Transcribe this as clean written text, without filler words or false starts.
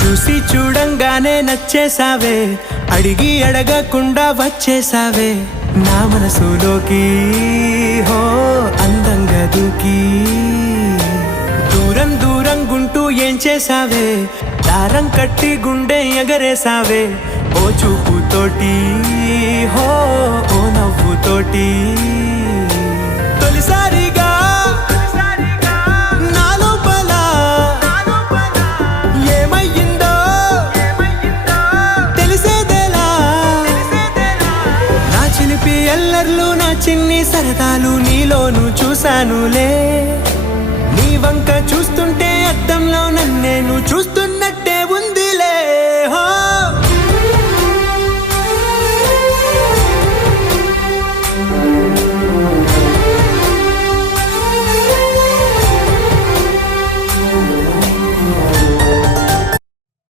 చూసి చూడంగానే నచ్చేసావే, అడిగి అడగకుండా వచ్చేసావే నా మనసులోకి. హో అందంగా దూకి దూరం దూరం గుంటూ ఏం చేసావే, దారం కట్టి గుండె ఎగరేసావే ఓ చూపుతోటి. హో ఓ నవ్వుతోటి తొలిసారిగా నా లోపల ఏమయ్యిందో తెలిసేదేలా. నా చిలిపి ఎల్లర్లు నా చిన్ని సరదాలు నీలోను చూశానులే. నీ వంక చూస్తుంటే అద్దంలో నన్నేను చూస్తున్నట్టు